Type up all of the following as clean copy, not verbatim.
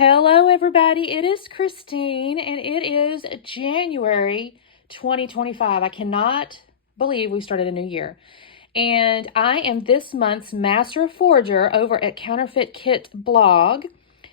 Hello, everybody. It is Christine, and it is January 2025. I cannot believe we started a new year. And I am this month's Master Forger over at Counterfeit Kit Blog.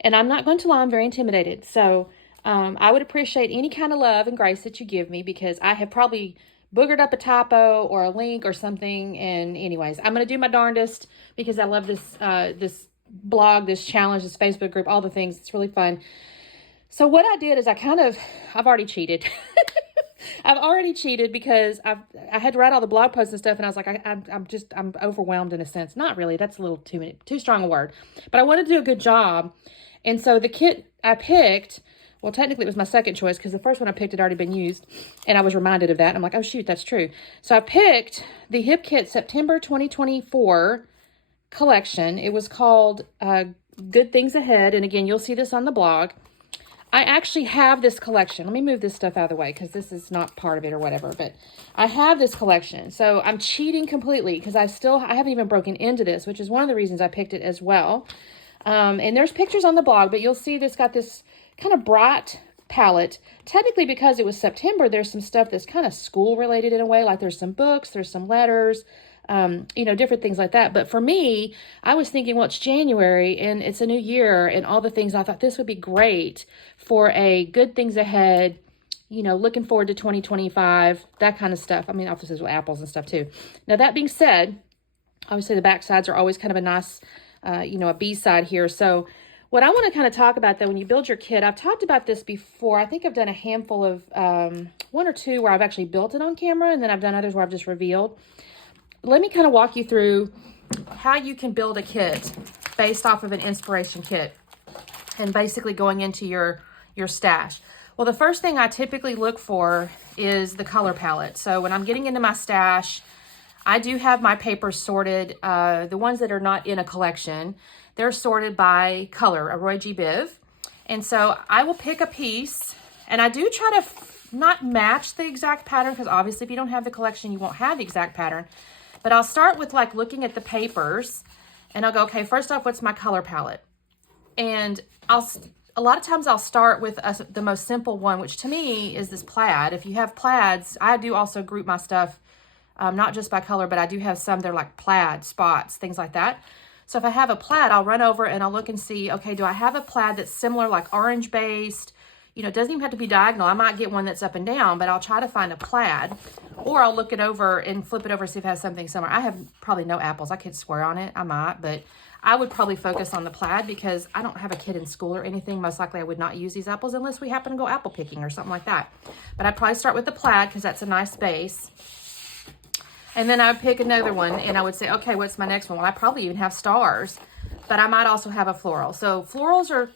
And I'm not going to lie, I'm very intimidated. So I would appreciate any kind of love and grace that you give me, because I have probably boogered up a typo or a link or something. And anyways, I'm going to do my darndest because I love this blog, this challenge, this Facebook group, all the things. It's really fun. So what I did is I've already cheated. I've already cheated because I had to write all the blog posts and stuff, and I was like, I'm overwhelmed in a sense. Not really. That's a little too strong a word. But I wanted to do a good job. And so the kit I picked, well, technically it was my second choice because the first one I picked had already been used, and I was reminded of that. I'm like, oh shoot, that's true. So I picked the Hip Kit September 2024 collection. It was called Good Things Ahead. And again, you'll see this on the blog. I actually have this collection. Let me move this stuff out of the way because this is not part of it or whatever, but I have this collection. So I'm cheating completely because I haven't even broken into this, which is one of the reasons I picked it as well. And there's pictures on the blog, but you'll see this got this kind of bright palette. Technically, because it was September, there's some stuff that's kind of school related in a way, like there's some books, there's some letters, different things like that. But for me, I was thinking, well, it's January and it's a new year and all the things. I thought this would be great for a Good Things Ahead, looking forward to 2025, that kind of stuff. I mean, obviously with apples and stuff too. Now, that being said, obviously the back sides are always kind of a nice, a B side here. So what I want to kind of talk about, though, when you build your kit, I've talked about this before. I think I've done a handful of, one or two where I've actually built it on camera, and then I've done others where I've just revealed. Let me kind of walk you through how you can build a kit based off of an inspiration kit and basically going into your stash. Well, the first thing I typically look for is the color palette. So when I'm getting into my stash, I do have my papers sorted. The ones that are not in a collection, they're sorted by color, a Roy G. Biv. And so I will pick a piece, and I do try to not match the exact pattern, because obviously if you don't have the collection, you won't have the exact pattern. But I'll start with like looking at the papers, and I'll go, okay, first off, what's my color palette? And a lot of times I'll start with the most simple one, which to me is this plaid. If you have plaids, I do also group my stuff, not just by color, but I do have some, they're like plaid spots, things like that. So if I have a plaid, I'll run over and I'll look and see, okay, do I have a plaid that's similar, like orange based? It doesn't even have to be diagonal. I might get one that's up and down, but I'll try to find a plaid, or I'll look it over and flip it over, see if it has something similar. I have probably no apples. I could swear on it. I might, but I would probably focus on the plaid because I don't have a kid in school or anything. Most likely I would not use these apples unless we happen to go apple picking or something like that. But I'd probably start with the plaid because that's a nice base. And then I would pick another one and I would say, okay, what's my next one? Well, I probably even have stars, but I might also have a floral. So florals are,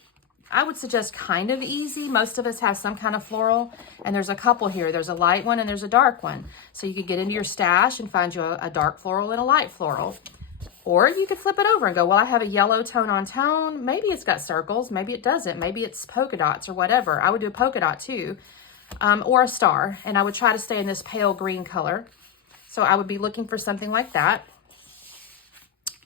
I would suggest, kind of easy. Most of us have some kind of floral, and there's a couple here. There's a light one and there's a dark one. So you could get into your stash and find you a dark floral and a light floral. Or you could flip it over and go, well, I have a yellow tone on tone. Maybe it's got circles. Maybe it doesn't. Maybe it's polka dots or whatever. I would do a polka dot too, or a star. And I would try to stay in this pale green color. So I would be looking for something like that.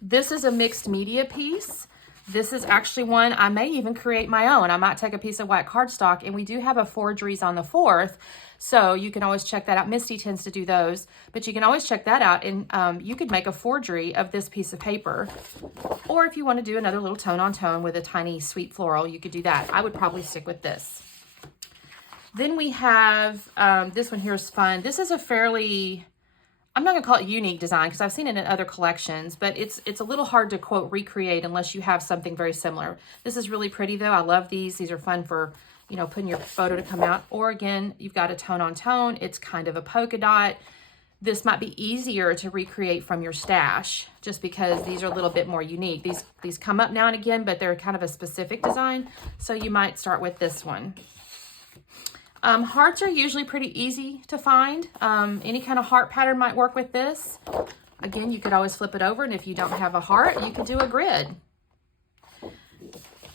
This is a mixed media piece. This is actually one I may even create my own. I might take a piece of white cardstock, and we do have a forgeries on the 4th, so you can always check that out. Misty tends to do those, but you can always check that out, and you could make a forgery of this piece of paper. Or if you want to do another little tone on tone with a tiny sweet floral, you could do that. I would probably stick with this. Then we have, this one here is fun. This is a fairly, I'm not going to call it unique design because I've seen it in other collections, but it's a little hard to, quote, recreate unless you have something very similar. This is really pretty, though. I love these. These are fun for, putting your photo to come out. Or, again, you've got a tone on tone. It's kind of a polka dot. This might be easier to recreate from your stash just because these are a little bit more unique. These come up now and again, but they're kind of a specific design. So you might start with this one. Hearts are usually pretty easy to find. Any kind of heart pattern might work with this. Again, you could always flip it over, and if you don't have a heart, you could do a grid.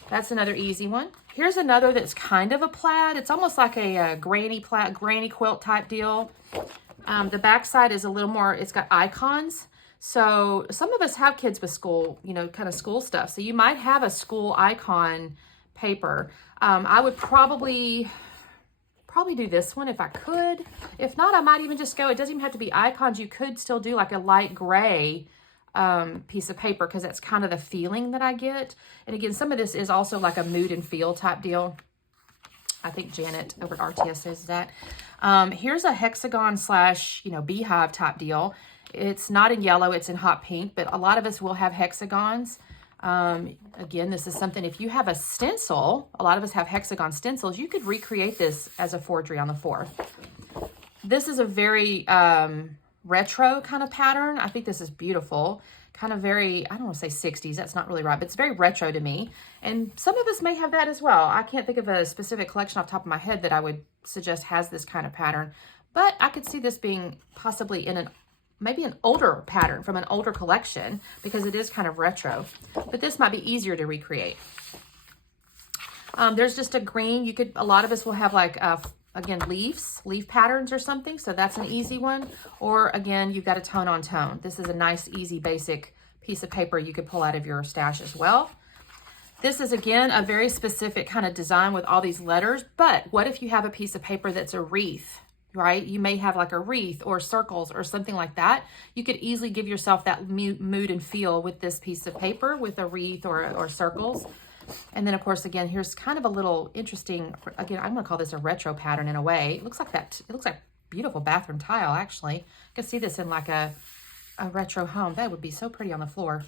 That's another easy one. Here's another that's kind of a plaid. It's almost like a granny quilt type deal. The back side is a little more, it's got icons. So some of us have kids with school, kind of school stuff. So you might have a school icon paper. I would probably do this one if I could. If not, I might even just go, it doesn't even have to be icons. You could still do like a light gray piece of paper, because that's kind of the feeling that I get. And again, some of this is also like a mood and feel type deal. I think Janet over at RTS says that. Here's a hexagon slash, beehive type deal. It's not in yellow, it's in hot pink, but a lot of us will have hexagons. Again, this is something, if you have a stencil, a lot of us have hexagon stencils, you could recreate this as a forgery on the 4th. This is a very retro kind of pattern. I think this is beautiful. Kind of very, I don't want to say 60s, that's not really right, but it's very retro to me. And some of us may have that as well. I can't think of a specific collection off the top of my head that I would suggest has this kind of pattern, but I could see this being possibly in maybe an older pattern from an older collection, because it is kind of retro, but this might be easier to recreate. There's just a green, a lot of us will have like, again, leaf patterns or something. So that's an easy one. Or again, you've got a tone on tone. This is a nice, easy, basic piece of paper you could pull out of your stash as well. This is, again, a very specific kind of design with all these letters. But what if you have a piece of paper that's a wreath, right? You may have like a wreath or circles or something like that. You could easily give yourself that mood and feel with this piece of paper with a wreath or circles. And then, of course, again, here's kind of a little interesting, again, I'm going to call this a retro pattern in a way. It looks like that. It looks like beautiful bathroom tile, actually. I could see this in like a retro home. That would be so pretty on the floor.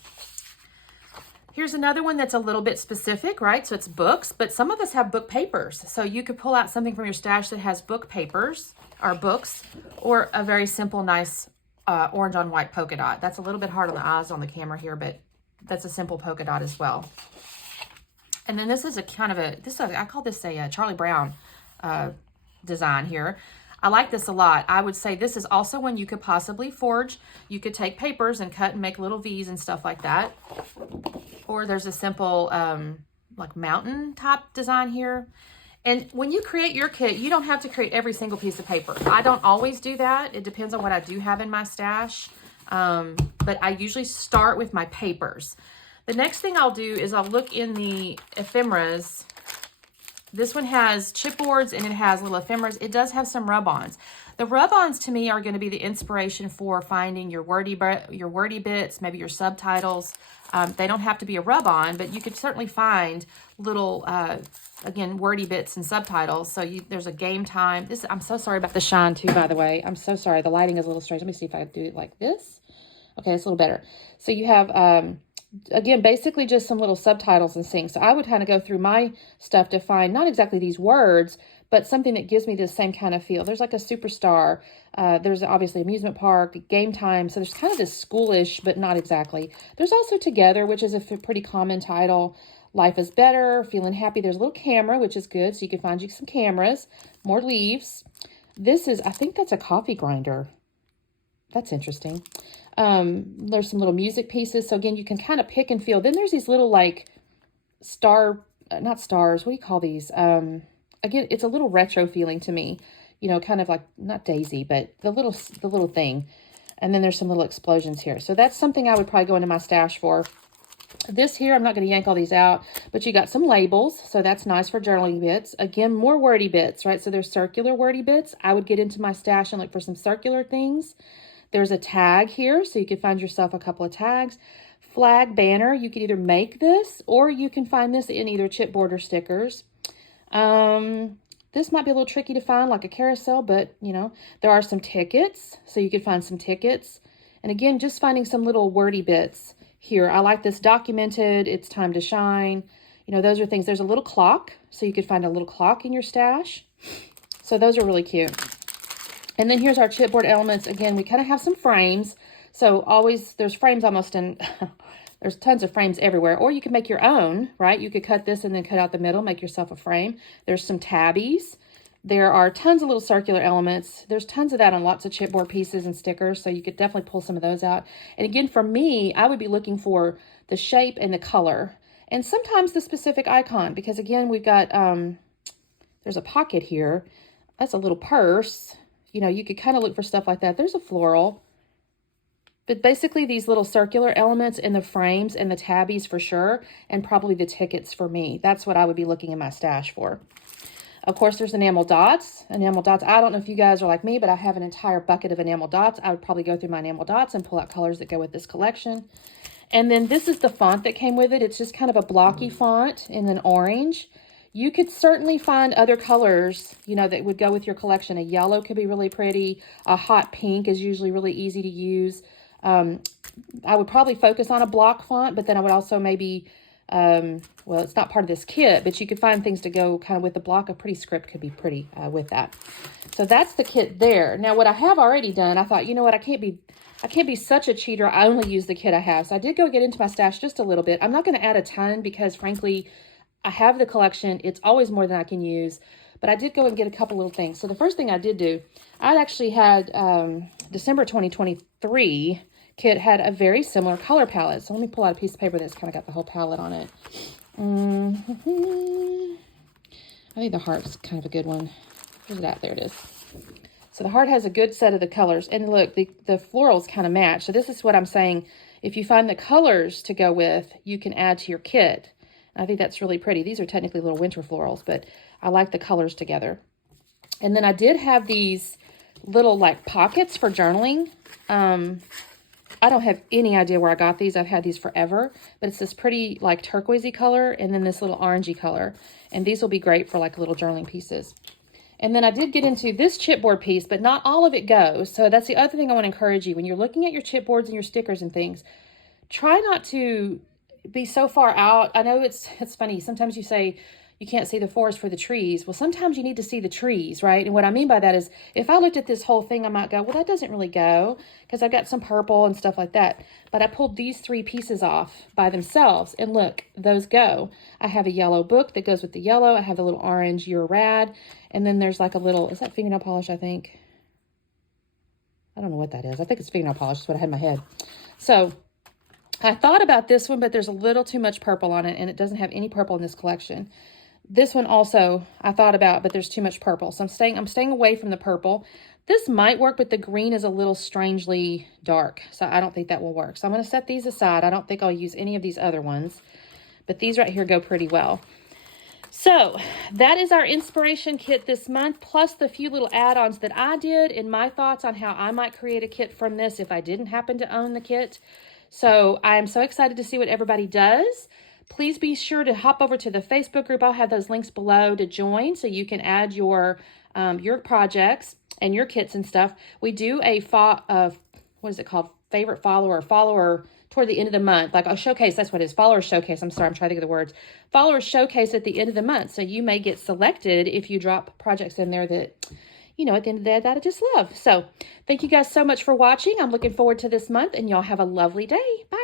Here's another one that's a little bit specific, right? So it's books, but some of us have book papers. So you could pull out something from your stash that has book papers or books, or a very simple, nice orange on white polka dot. That's a little bit hard on the eyes on the camera here, but that's a simple polka dot as well. And then this is a kind of I call this a Charlie Brown design here. I like this a lot. I would say this is also one you could possibly forge. You could take papers and cut and make little V's and stuff like that. Or there's a simple like mountain type design here. And when you create your kit, you don't have to create every single piece of paper. I don't always do that. It depends on what I do have in my stash. But I usually start with my papers. The next thing I'll do is I'll look in the ephemeras. This one has chipboards and it has little ephemeras. It does have some rub-ons. The rub-ons to me are going to be the inspiration for finding your wordy bits, maybe your subtitles. They don't have to be a rub-on, but you could certainly find little, again, wordy bits and subtitles. So there's a game time. I'm so sorry about the shine too, by the way. I'm so sorry. The lighting is a little strange. Let me see if I do it like this. Okay, it's a little better. So you have... again, basically just some little subtitles and things. So I would kind of go through my stuff to find not exactly these words, but something that gives me the same kind of feel. There's like a superstar. There's obviously amusement park, game time. So there's kind of this schoolish, but not exactly. There's also Together, which is a pretty common title. Life is Better, Feeling Happy. There's a little camera, which is good. So you can find you some cameras, more leaves. This is, I think that's a coffee grinder. That's interesting. There's some little music pieces. So again, you can kind of pick and feel. Then there's these little like not stars. What do you call these? Again, it's a little retro feeling to me, kind of like not Daisy, but the little thing. And then there's some little explosions here. So that's something I would probably go into my stash for. This here, I'm not going to yank all these out, but you got some labels. So that's nice for journaling bits. Again, more wordy bits, right? So there's circular wordy bits. I would get into my stash and look for some circular things. There's a tag here, so you could find yourself a couple of tags. Flag banner, you could either make this, or you can find this in either chipboard or stickers. This might be a little tricky to find, like a carousel, but, there are some tickets, so you could find some tickets. And again, just finding some little wordy bits here. I like this documented, it's time to shine. Those are things. There's a little clock, so you could find a little clock in your stash. So those are really cute. And then here's our chipboard elements. Again, we kind of have some frames. So always, there's frames almost in, there's tons of frames everywhere. Or you can make your own, right? You could cut this and then cut out the middle, make yourself a frame. There's some tabbies. There are tons of little circular elements. There's tons of that on lots of chipboard pieces and stickers. So you could definitely pull some of those out. And again, for me, I would be looking for the shape and the color. And sometimes the specific icon. Because again, we've got, there's a pocket here. That's a little purse. You could kind of look for stuff like that. There's a floral. But basically these little circular elements in the frames and the tabbies for sure, and probably the tickets for me. That's what I would be looking in my stash for. Of course, there's enamel dots. Enamel dots, I don't know if you guys are like me, but I have an entire bucket of enamel dots. I would probably go through my enamel dots and pull out colors that go with this collection. And then this is the font that came with it. It's just kind of a blocky font in an orange. You could certainly find other colors, you know, that would go with your collection. A yellow could be really pretty. A hot pink is usually really easy to use. I would probably focus on a block font, but then I would also maybe, well, it's not part of this kit, but you could find things to go kind of with the block. A pretty script could be pretty with that. So that's the kit there. Now, what I have already done, I thought, you know what, I can't be such a cheater. I only use the kit I have. So I did go get into my stash just a little bit. I'm not going to add a ton because, frankly, I have the collection. It's always more than I can use. But I did go and get a couple little things. So the first thing I did do, I actually had December 2023 kit had a very similar color palette. So let me pull out a piece of paper that's kind of got the whole palette on it. I think the heart's kind of a good one. Where's it at? There it is. So the heart has a good set of the colors. And look, the florals kind of match. So this is what I'm saying. If you find the colors to go with, you can add to your kit. I think that's really pretty. These are technically little winter florals, but I like the colors together. And then I did have these little like pockets for journaling. I don't have any idea where I got these. I've had these forever, but it's this pretty like turquoisey color and then this little orangey color. And these will be great for like little journaling pieces. And then I did get into this chipboard piece, but not all of it goes. So that's the other thing I want to encourage you. When you're looking at your chipboards and your stickers and things, try not to be so far out. I know it's funny. Sometimes you say you can't see the forest for the trees. Well, sometimes you need to see the trees, right? And what I mean by that is if I looked at this whole thing, I might go, well, that doesn't really go because I've got some purple and stuff like that. But I pulled these three pieces off by themselves and look, those go. I have a yellow book that goes with the yellow. I have the little orange, You're Rad. And then there's like a little, is that fingernail polish, I think? I don't know what that is. I think it's fingernail polish. That's what I had in my head. So I thought about this one, but there's a little too much purple on it, and it doesn't have any purple in this collection. This one also I thought about, but there's too much purple. So I'm staying away from the purple. This might work, but the green is a little strangely dark, so I don't think that will work. So I'm going to set these aside. I don't think I'll use any of these other ones, but these right here go pretty well. So that is our inspiration kit this month, plus the few little add-ons that I did and my thoughts on how I might create a kit from this if I didn't happen to own the kit. So I'm so excited to see what everybody does. Please be sure to hop over to the Facebook group. I'll have those links below to join so you can add your projects and your kits and stuff. We do a, what is it called? Favorite follower, follower toward the end of the month, like a showcase. That's what it is. Follower showcase. I'm sorry, I'm trying to think of the words. Follower showcase at the end of the month. So you may get selected if you drop projects in there that, you know, at the end of the day, that I just love. So thank you guys so much for watching. I'm looking forward to this month, and y'all have a lovely day. Bye.